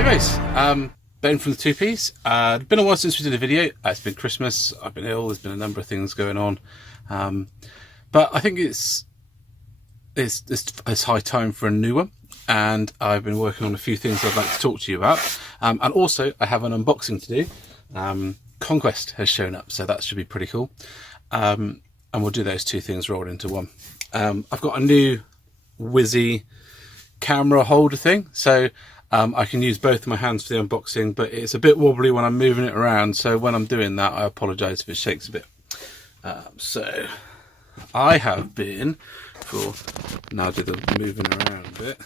Hi guys, Ben from the Two Ps. Been a while since we did a video. It's been Christmas, I've been ill, there's been a number of things going on. But I think it's high time for a new one. And I've been working on a few things I'd like to talk to you about. And also I have an unboxing to do. Conquest has shown up, so that should be pretty cool. And we'll do those two things rolled into one. I've got a new whizzy camera holder thing, so I can use both of my hands for the unboxing, but it's a bit wobbly when I'm moving it around, so when I'm doing that I apologise if it shakes a bit. So I have been, now do the moving around bit,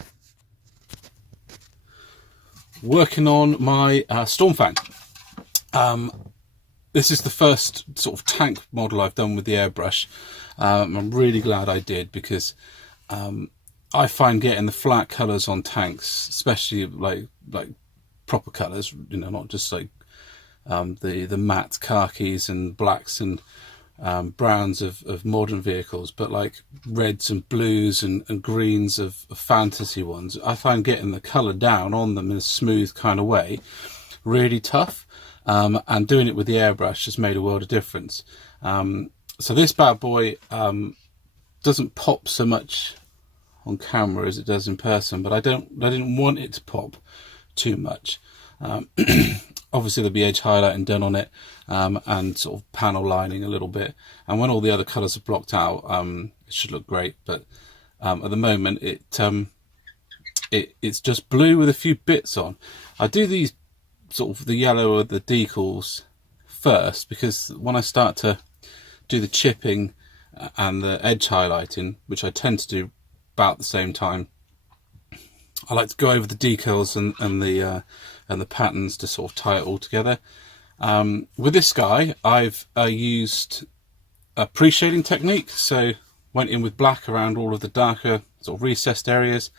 working on my Stormfang. This is the first sort of tank model I've done with the airbrush. I'm really glad I did, because I find getting the flat colours on tanks, especially like proper colours, you know, not just like the matte khakis and blacks and browns of modern vehicles, but like reds and blues and greens of fantasy ones. I find getting the colour down on them in a smooth kind of way really tough, and doing it with the airbrush has made a world of difference. So this bad boy doesn't pop so much on camera as it does in person, but I didn't want it to pop too much. Obviously there'll be edge highlighting done on it, and sort of panel lining a little bit, and when all the other colours are blocked out, it should look great. But at the moment it's just blue with a few bits on. I do these sort of the yellow or the decals first, because when I start to do the chipping and the edge highlighting, which I tend to do about the same time, I like to go over the decals and the patterns to sort of tie it all together. With this guy, I've used a pre-shading technique, so went in with black around all of the darker sort of recessed areas,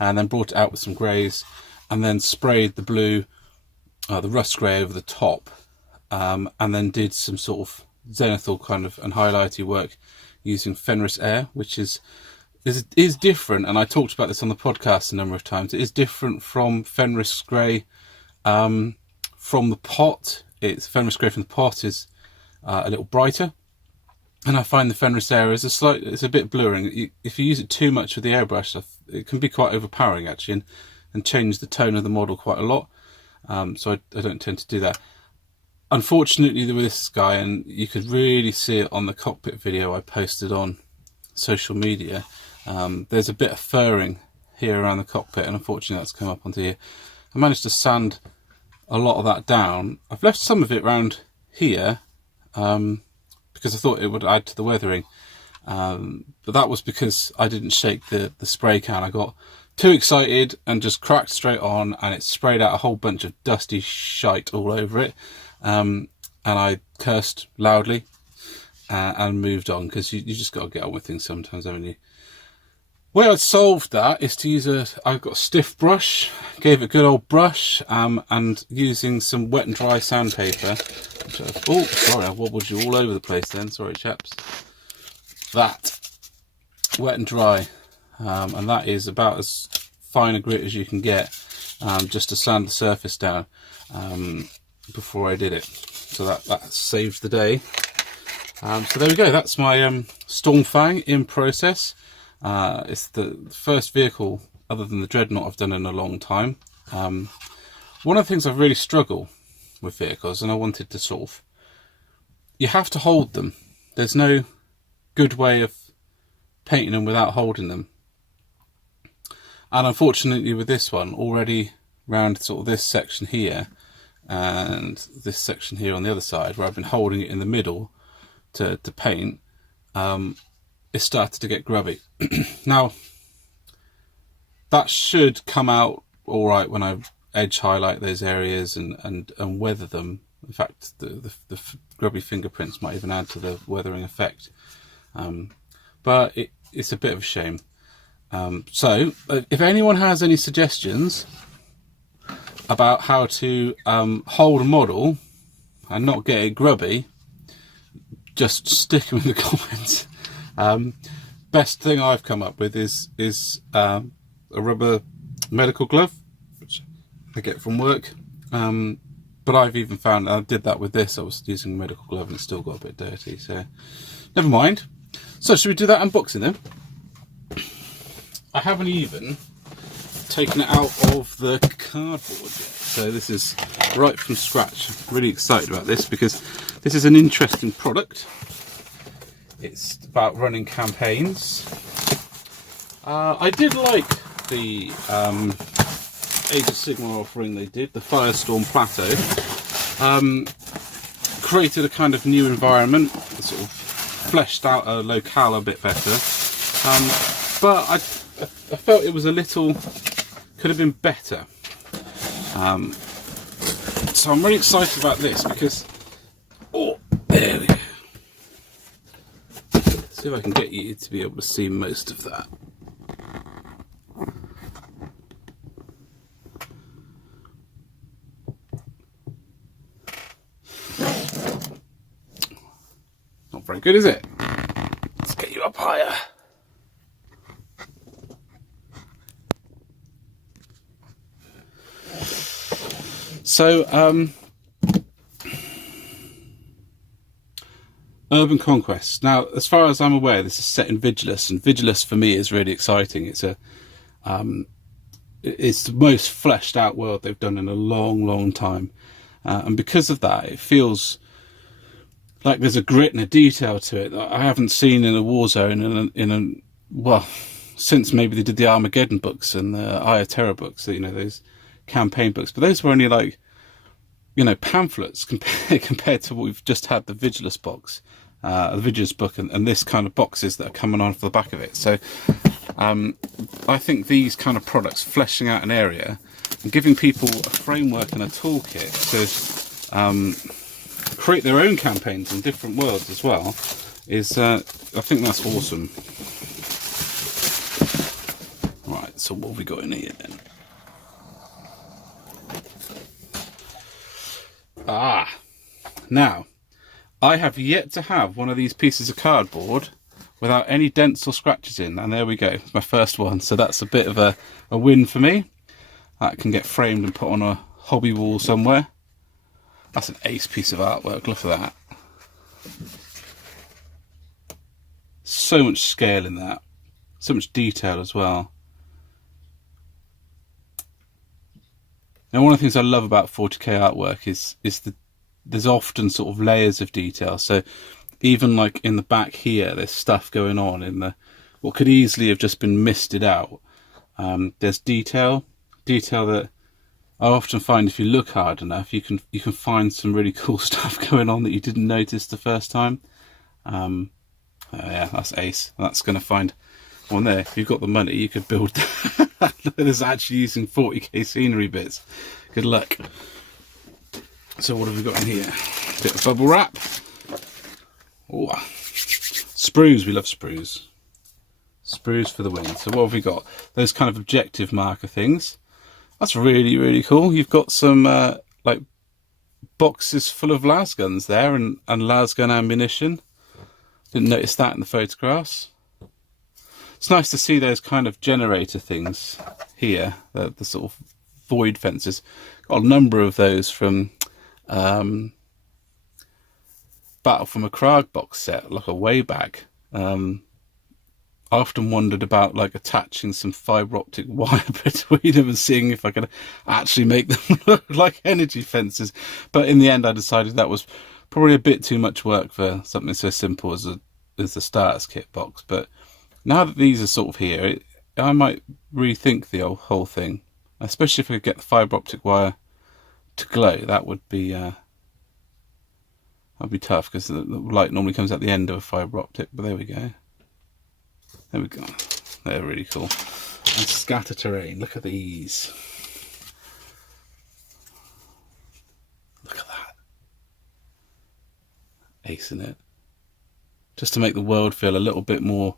and then brought it out with some greys, and then sprayed the blue, the rust grey over the top, and then did some sort of zenithal kind of and highlighty work using Fenris Air, which is different, and I talked about this on the podcast a number of times. It is different from Fenris Grey from the pot. Fenris Grey from the pot is a little brighter, and I find the Fenris Air is it's a bit blurring. If you use it too much with the airbrush, it can be quite overpowering actually, and change the tone of the model quite a lot. So I don't tend to do that. Unfortunately with this guy, and you could really see it on the cockpit video I posted on social media, there's a bit of furring here around the cockpit, and unfortunately that's come up onto here. I managed to sand a lot of that down. I've left some of it around here because I thought it would add to the weathering, but that was because I didn't shake the spray can. I got too excited and just cracked straight on, and it sprayed out a whole bunch of dusty shite all over it, and I cursed loudly and moved on, because you just got to get on with things sometimes, haven't you? The way I solved that is to use I've got a stiff brush, gave it a good old brush, and using some wet and dry sandpaper, oh sorry, I wobbled you all over the place then, sorry chaps. That, wet and dry, and that is about as fine a grit as you can get, just to sand the surface down before I did it. So that saved the day. So there we go, that's my Stormfang in process. It's the first vehicle other than the Dreadnought I've done in a long time. One of the things I've really struggled with vehicles, and I wanted to sort of, you have to hold them. There's no good way of painting them without holding them. And unfortunately with this one, already round sort of this section here and this section here on the other side, where I've been holding it in the middle to paint, it started to get grubby. Now that should come out all right when I edge highlight those areas and weather them. In fact, the grubby fingerprints might even add to the weathering effect, but it's a bit of a shame. So if anyone has any suggestions about how to hold a model and not get it grubby, just stick them in the comments. Best thing I've come up with is a rubber medical glove, which I get from work. But I've even found, I did that with this, I was using a medical glove and it still got a bit dirty, so never mind. So should we do that unboxing then? I haven't even taken it out of the cardboard yet, so this is right from scratch. I'm really excited about this because this is an interesting product. It's about running campaigns. I did like the Age of Sigmar offering they did, the Firestorm Plateau. Created a kind of new environment, sort of fleshed out a locale a bit better. But I felt it was a little, could have been better. So I'm really excited about this because, oh, there we go. See if I can get you to be able to see most of that. Not very good, is it? Let's get you up higher. So, Urban Conquest. Now, as far as I'm aware, this is set in Vigilus, and Vigilus for me is really exciting. It's it's the most fleshed out world they've done in a long, long time, and because of that, it feels like there's a grit and a detail to it that I haven't seen in a Warzone well, since maybe they did the Armageddon books and the Eye of Terror books, you know, those campaign books. But those were only like, you know, pamphlets compared to what we've just had, the Vigilus box, the Vigilus book, and this kind of boxes that are coming on for the back of it. So I think these kind of products, fleshing out an area and giving people a framework and a toolkit to create their own campaigns in different worlds as well, is I think that's awesome. Right, so what have we got in here then? Now, I have yet to have one of these pieces of cardboard without any dents or scratches in, and there we go, it's my first one, so that's a bit of a win for me. That can get framed and put on a hobby wall somewhere. That's an ace piece of artwork, look at that. So much scale in that, so much detail as well. Now, one of the things I love about 40k artwork is there's often sort of layers of detail. So even like in the back here, there's stuff going on in the what could easily have just been misted out. There's detail that I often find if you look hard enough, you can find some really cool stuff going on that you didn't notice the first time. Yeah, that's ace. That's going to find one there. If you've got the money, you could build that. There's actually using 40k scenery bits. Good luck. So what have we got in here? Bit of bubble wrap. Oh, sprues. We love sprues. Sprues for the win. So what have we got? Those kind of objective marker things. That's really, really cool. You've got some like boxes full of las guns there and las gun ammunition. Didn't notice that in the photographs. It's nice to see those kind of generator things here, the sort of void fences. Got a number of those from Battle from a Krag box set, like a way back. I often wondered about like attaching some fibre optic wire between them and seeing if I could actually make them look like energy fences. But in the end, I decided that was probably a bit too much work for something so simple as the starters kit box. But now that these are sort of here, I might rethink the whole thing. Especially if I could get the fibre optic wire to glow, that would be that'd be tough because the light normally comes at the end of a fibre optic. But there we go. There we go. They're really cool. And scatter terrain. Look at these. Look at that. Ace in it. Just to make the world feel a little bit more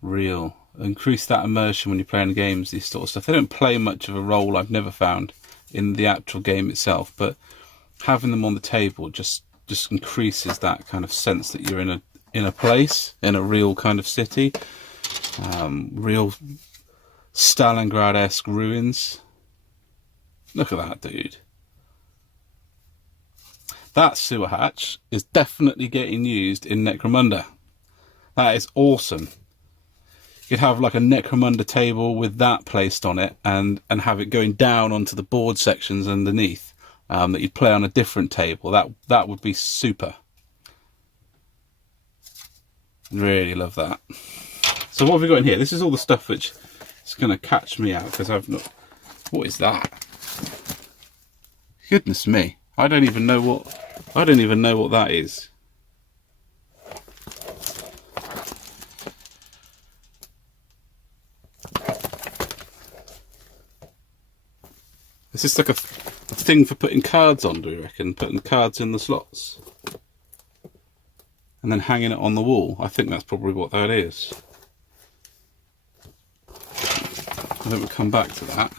real. Increase that immersion when you're playing games, these sort of stuff. They don't play much of a role, I've never found, in the actual game itself, but having them on the table just increases that kind of sense that you're in a place, in a real kind of city, real Stalingrad-esque ruins. Look at that, dude. That sewer hatch is definitely getting used in Necromunda. That is awesome. You'd have like a Necromunda table with that placed on it, and have it going down onto the board sections underneath, that you'd play on a different table. That would be super. Really love that. So what have we got in here? This is all the stuff which is going to catch me out, because I've not... What is that? Goodness me. I don't even know what that is. Is this like a thing for putting cards on, do you reckon? Putting cards in the slots? And then hanging it on the wall? I think that's probably what that is. I think we'll come back to that.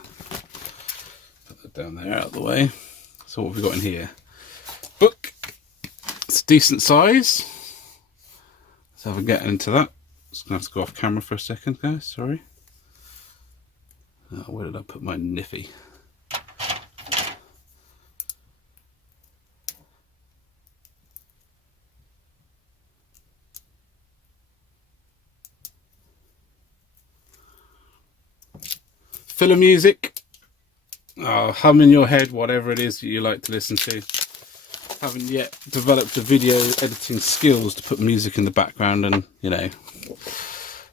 Put that down there out of the way. So what have we got in here? Book. It's a decent size. Let's have a get into that. Just going to have to go off camera for a second, guys. Sorry. Oh, where did I put my niffy? Filler music. Oh, hum in your head, whatever it is that you like to listen to. Haven't yet developed the video editing skills to put music in the background, and you know.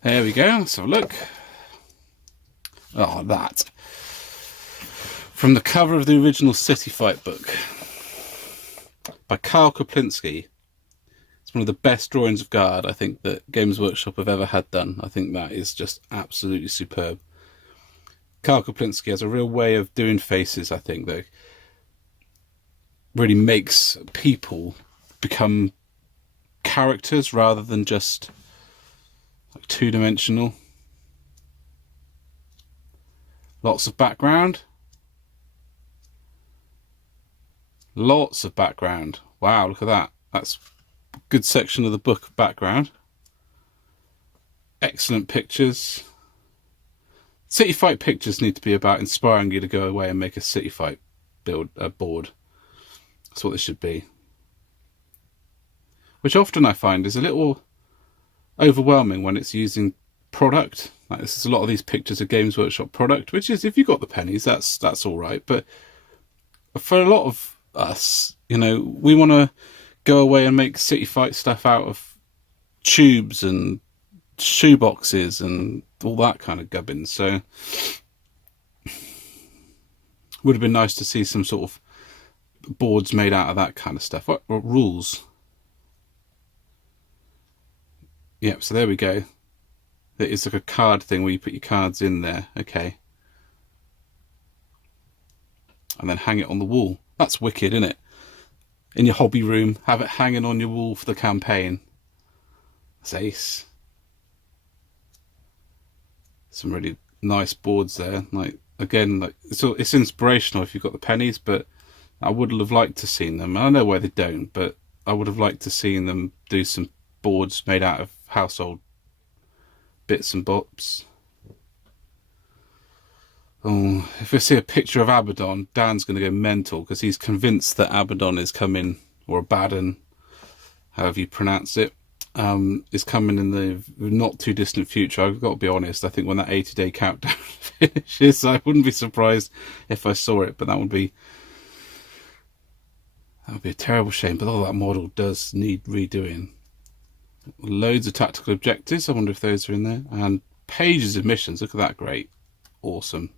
There we go. Let's have a look. Oh, that. From the cover of the original City Fight book by Karl Koplinski. It's one of the best drawings of Guard I think that Games Workshop have ever had done. I think that is just absolutely superb. Karl Koplinski has a real way of doing faces, I think, that really makes people become characters rather than just like two-dimensional. Lots of background. Lots of background. Wow, look at that. That's a good section of the book of background. Excellent pictures. City Fight pictures need to be about inspiring you to go away and make a City Fight board. That's what this should be. Which often I find is a little overwhelming when it's using product. Like this is a lot of these pictures of Games Workshop product, which is, if you've got the pennies, that's all right. But for a lot of us, you know, we want to go away and make City Fight stuff out of tubes and shoeboxes and all that kind of gubbins. So would have been nice to see some sort of boards made out of that kind of stuff. What rules? Yep, so there we go. It's like a card thing where you put your cards in there. Okay. And then hang it on the wall. That's wicked, isn't it? In your hobby room, have it hanging on your wall for the campaign. That's ace. Some really nice boards there. Like again, like it's inspirational if you've got the pennies, but I would have liked to seen them. I know why they don't, but I would have liked to seen them do some boards made out of household bits and bobs. Oh, if we see a picture of Abaddon, Dan's going to go mental because he's convinced that Abaddon is coming, or Abaddon, however you pronounce it, is coming in the not too distant future. I've got to be honest, I think when that 80-day countdown finishes, I wouldn't be surprised if I saw it, but that would be a terrible shame. But all that model does need redoing. Loads of tactical objectives, I wonder if those are in there, and pages of missions. Look at that, great, awesome.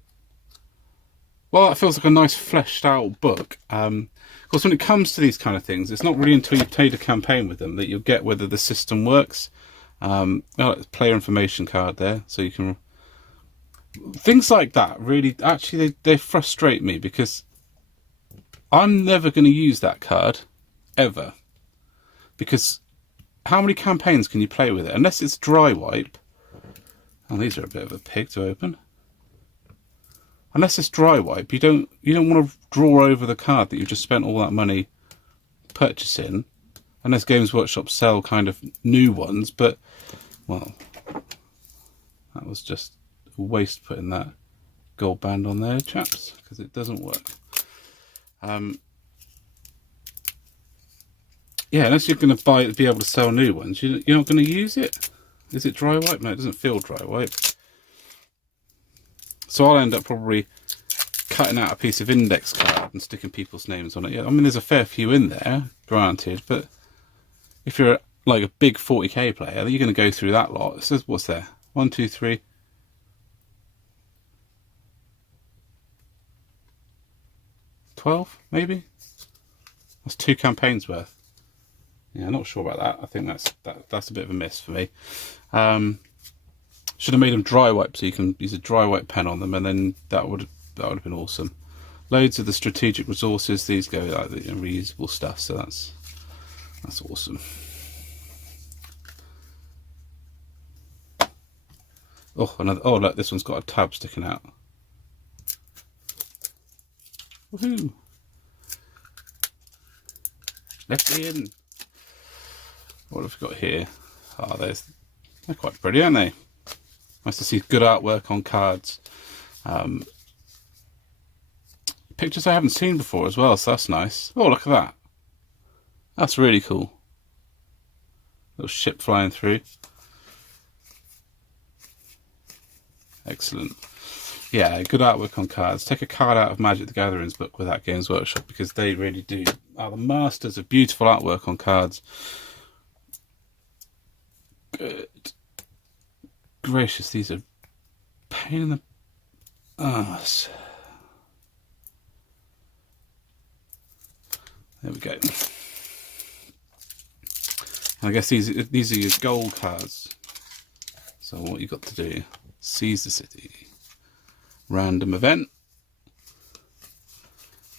Well, that feels like a nice fleshed out book. Of course, when it comes to these kind of things, it's not really until you've played a campaign with them that you'll get whether the system works. Player information card there, so you can... Things like that really, actually, they frustrate me because I'm never going to use that card, ever. Because how many campaigns can you play with it? Unless it's dry wipe. Oh, these are a bit of a pig to open. Unless it's dry wipe, you don't want to draw over the card that you've just spent all that money purchasing. Unless Games Workshop sell kind of new ones, but well, that was just waste putting that gold band on there, chaps, because it doesn't work. Yeah, unless you're going to be able to sell new ones, you're not going to use it. Is it dry wipe? No, it doesn't feel dry wipe. So I'll end up probably cutting out a piece of index card and sticking people's names on it. Yeah, I mean, there's a fair few in there, granted, but if you're like a big 40k player, you're going to go through that lot. It says, what's there? 1, 2, 3. 12, maybe? That's 2 campaigns worth. Yeah, not sure about that. I think that's a bit of a miss for me. Should have made them dry wipe, so you can use a dry wipe pen on them, and then that would have been awesome. Loads of the strategic resources. These go like the reusable stuff, so that's awesome. Oh, another. Oh, look, this one's got a tab sticking out. Woohoo! Left in. What have we got here? Oh, they're quite pretty, aren't they? Nice to see good artwork on cards. Pictures I haven't seen before as well, so that's nice. Oh, look at that. That's really cool. Little ship flying through. Excellent. Yeah, good artwork on cards. Take a card out of Magic the Gathering's book with that Games Workshop, because they really are the masters of beautiful artwork on cards. Good gracious, these are pain in the arse. There we go. I guess these are your gold cards. So what you got to do: seize the city, random event.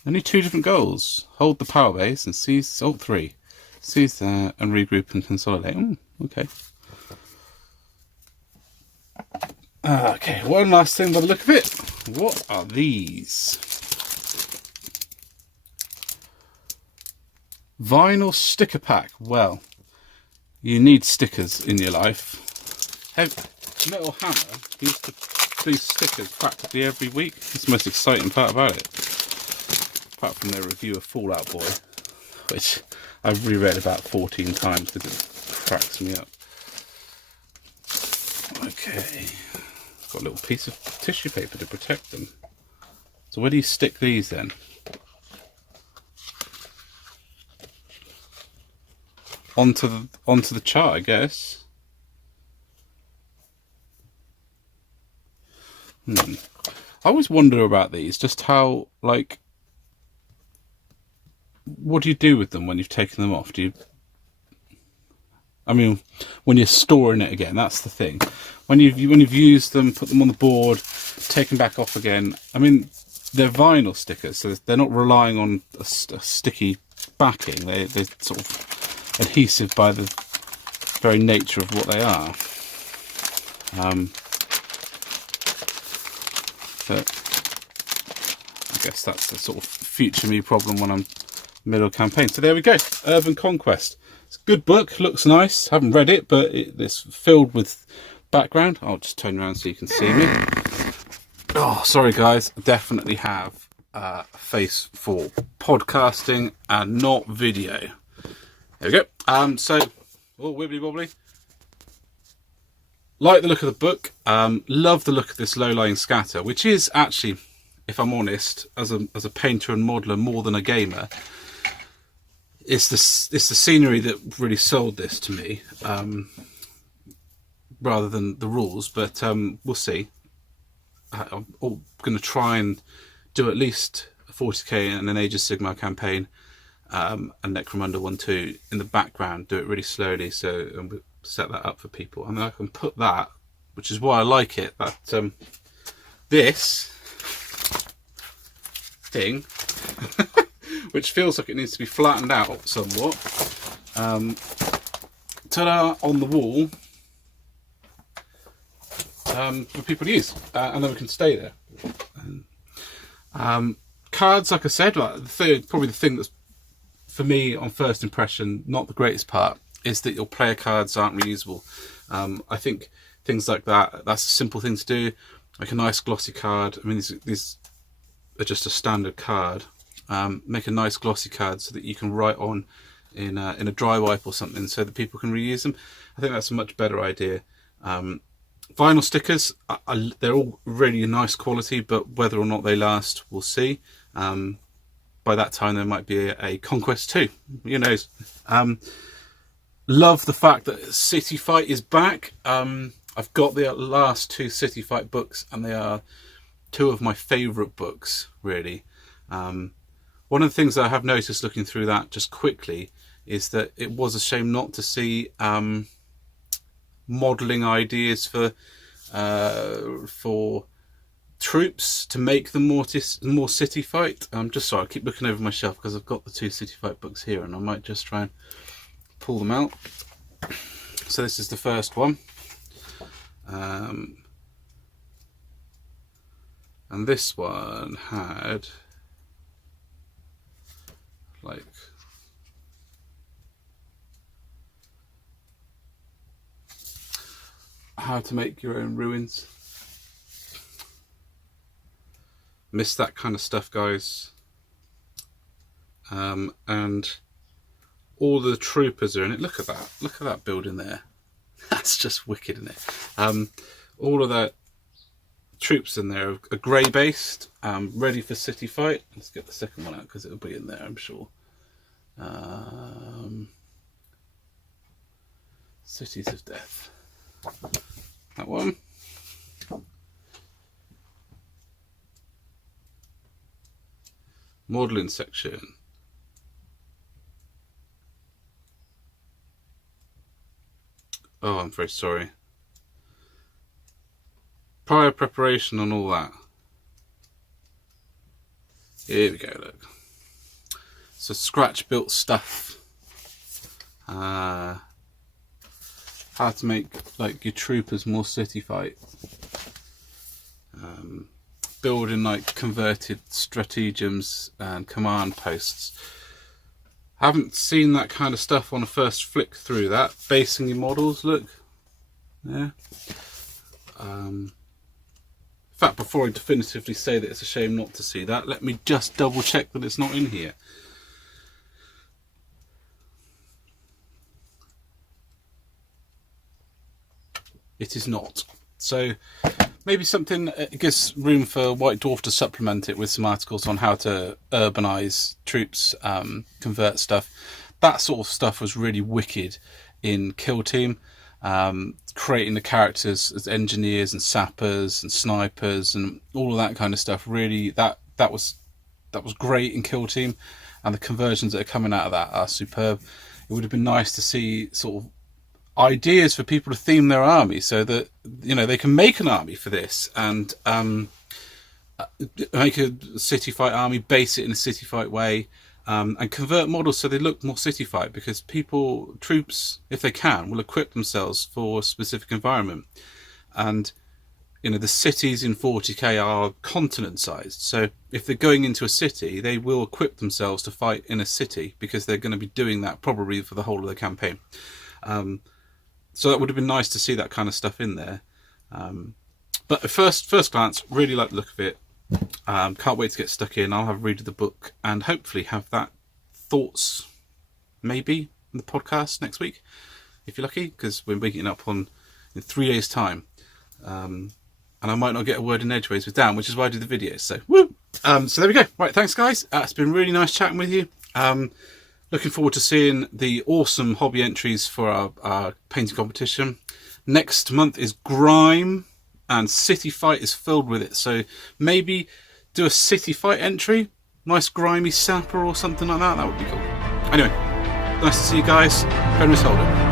Only 2 different goals: hold the power base and seize. Oh, 3. Seize that and regroup and consolidate. Okay. Okay, one last thing by the look of it. What are these? Vinyl sticker pack. Well, you need stickers in your life. Metal Hammer used to do stickers practically every week. It's the most exciting part about it. Apart from their review of Fallout Boy, which I've reread about 14 times because it cracks me up. Okay. Got a little piece of tissue paper to protect them. So where do you stick these then? Onto the chart, I guess. I always wonder about these, just how, like, what do you do with them when you've taken them off? I mean, when you're storing it again, that's the thing. When you've used them, put them on the board, take them back off again. I mean, they're vinyl stickers, so they're not relying on a sticky backing. They're sort of adhesive by the very nature of what they are. But I guess that's the sort of future me problem when I'm middle campaign. So there we go, Urban Conquest. It's a good book, looks nice. Haven't read it, but it's filled with background. I'll just turn around so you can see me. Oh, sorry guys, I definitely have a face for podcasting and not video. There we go. So, oh, wibbly wobbly. Like the look of the book. Love the look of this low-lying scatter, which is actually, if I'm honest, as a painter and modeler more than a gamer, it's the scenery that really sold this to me, rather than the rules. But we'll see. I'm going to try and do at least a 40k and an Age of Sigmar campaign, and Necromunda 1-2 in the background. Do it really slowly, so and set that up for people, and then I can put that, which is why I like it. That this thing, which feels like it needs to be flattened out somewhat, ta-da, on the wall. For people to use, and then we can stay there. Cards, like I said, probably the thing that's, for me, on first impression, not the greatest part, is that your player cards aren't reusable. I think things like that's a simple thing to do. Make a nice glossy card. I mean, these are just a standard card. Make a nice glossy card so that you can write on in a dry wipe or something, so that people can reuse them. I think that's a much better idea. Vinyl stickers, they're all really nice quality, but whether or not they last, we'll see. By that time there might be a Conquest 2, who knows. Love the fact that City Fight is back. I've got the last 2 City Fight books, and they are 2 of my favourite books, really. One of the things that I have noticed looking through that just quickly is that it was a shame not to see modelling ideas for troops to make them more City Fight. Just sorry, I keep looking over my shelf because I've got the 2 City Fight books here, and I might just try and pull them out. So this is the first one, and this one had like how to make your own ruins. Miss that kind of stuff, guys. And all the troopers are in it. Look at that. Look at that building there. That's just wicked, isn't it? All of the troops in there are grey based, ready for City Fight. Let's get the second one out because it'll be in there, I'm sure. Cities of Death. That one. Modelling section. Oh, I'm very sorry. Prior preparation on all that. Here we go, look. So scratch built stuff. How to make like your troopers more City Fight. Building like converted stratagems and command posts. Haven't seen that kind of stuff on a first flick through that. Basing your models, look. Yeah. In fact, before I definitively say that it's a shame not to see that, let me just double check that it's not in here. It is not. So maybe something gives room for White Dwarf to supplement it with some articles on how to urbanize troops, convert stuff. That sort of stuff was really wicked in Kill Team. Creating the characters as engineers and sappers and snipers and all of that kind of stuff. Really, that was great in Kill Team, and the conversions that are coming out of that are superb. It would have been nice to see sort of ideas for people to theme their army so that, you know, they can make an army for this and make a City Fight army, base it in a City Fight way, and convert models so they look more City Fight, because troops, if they can, will equip themselves for a specific environment. And, you know, the cities in 40k are continent sized, so if they're going into a city, they will equip themselves to fight in a city, because they're going to be doing that probably for the whole of the campaign. So that would have been nice to see that kind of stuff in there. But at first glance, really like the look of it. Can't wait to get stuck in. I'll have a read of the book and hopefully have that thoughts maybe in the podcast next week, if you're lucky, because we're waking up in 3 days' time. And I might not get a word in edgeways with Dan, which is why I do the videos. So, woo! So there we go. Right, thanks guys. It's been really nice chatting with you. Looking forward to seeing the awesome hobby entries for our painting competition. Next month is Grime, and City Fight is filled with it. So maybe do a City Fight entry, nice grimy sapper or something like that. That would be cool. Anyway, nice to see you guys. Fenris Holden.